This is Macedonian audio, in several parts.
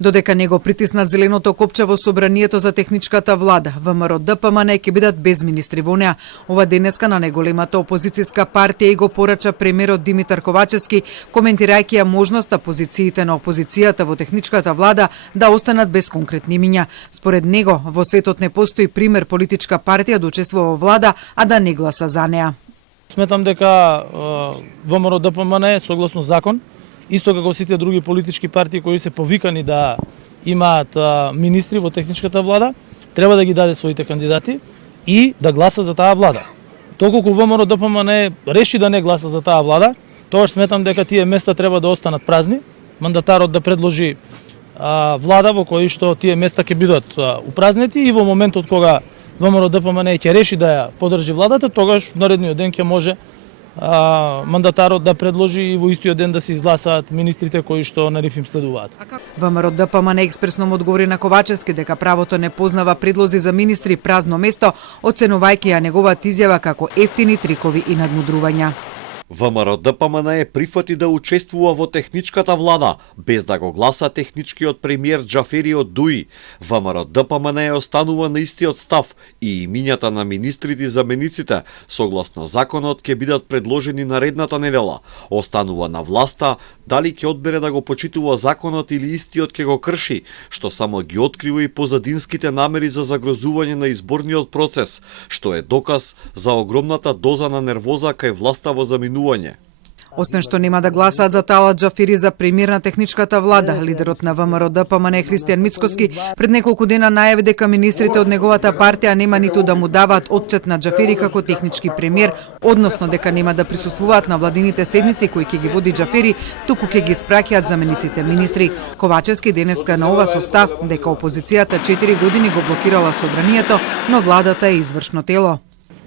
Додека него притиснат зеленото копче во собранието за техничката влада, ВМРО ДПМН ќе бидат без министри во неа. Ова денеска на најголемата опозицијска партија и го порача премиерот Димитар Ковачевски, коментирајќи ја можноста позициите на опозицијата во техничката влада да останат без конкретни имиња. Според него, во светот не постои пример политичка партија да учествува во влада, а да не гласа за неа. Сметам дека ВМРО ДПМН согласно закон, исто како сите други политички партии кои се повикани да имаат министри во техничката влада, треба да ги даде своите кандидати и да гласа за таа влада. Доколку ВМРО ДПМН реши да не гласа за таа влада, тогаш сметам дека тие места треба да останат празни, мандатарот да предложи влада во кој што тие места ќе бидат упразнети и во моментот кога ВМРО ДПМН ќе реши да ја поддржи владата, тогаш наредниот ден ќе може мандатарот да предложи и во истиот ден да се изгласаат министрите кои што на нив им следуваат. ВМРО ДПМН експресно му одговори на Ковачевски дека правото не познава предлози за министри празно место, оценувајќи ја неговата изјава како ефтини трикови и надмудрувања. ВМРО ДПМН прифати да учествува во техничката влада, без да го гласа техничкиот премиер Џафери од ДУИ. ВМРО ДПМН останува на истиот став и имињата на министрите и замениците, согласно законот, ќе бидат предложени наредната недела. Останува на власта дали ќе одбере да го почитува законот или истиот ќе го крши, што само ги открива и позадинските намери за загрозување на изборниот процес, што е доказ за огромната доза на нервоза кај власта во заминување. Освен што нема да гласаат за Талат Џафери за премиер на техничката влада, лидерот на ВМРО ДПМН Христијан Мицкоски пред неколку дена најави дека министрите од неговата партија нема ниту да му даваат отчет на Џафери како технички премиер, односно дека нема да присуствуваат на владините седници кои ќе ги води Џафери, туку ќе ги спраќаат замениците министри. Ковачевски денеска на ова состав дека опозицијата 4 години го блокирала собранието, но владата е извршно тело.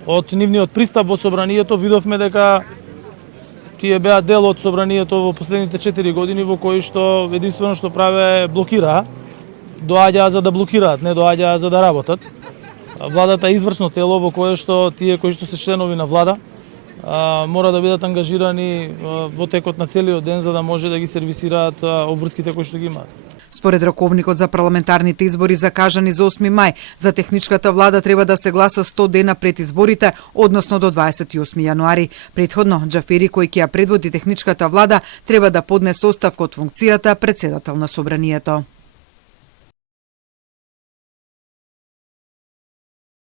Од нивниот пристап во собранието видовме дека тие беа дел од собранието во последните 4 години во кои што единствено што праве блокира, доаѓаа за да блокираат, не доаѓаа за да работат. Владата е извршно тело во кое што тие кои што се членови на влада мора да бидат ангажирани во текот на целиот ден за да може да ги сервисираат обврските кои што ги имаат. Според раковникот за парламентарните избори закажани за 8 мај, за техничката влада треба да се гласа 100 дена пред изборите, односно до 28 јануари. Претходно, Џафери, кој ќе ја предводи техничката влада, треба да поднесе оставка од функцијата председател на собранието.